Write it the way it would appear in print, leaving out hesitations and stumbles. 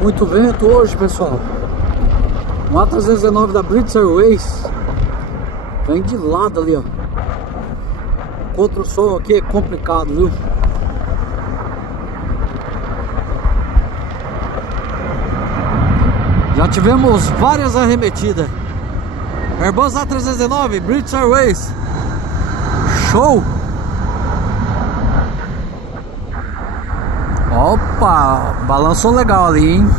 Muito vento hoje, pessoal. Um A319 da British Airways vem de lado ali, ó. Contra o sol aqui é complicado, viu? Já tivemos várias arremetidas. Airbus A319, British Airways. Show! Opa, balançou legal ali, hein?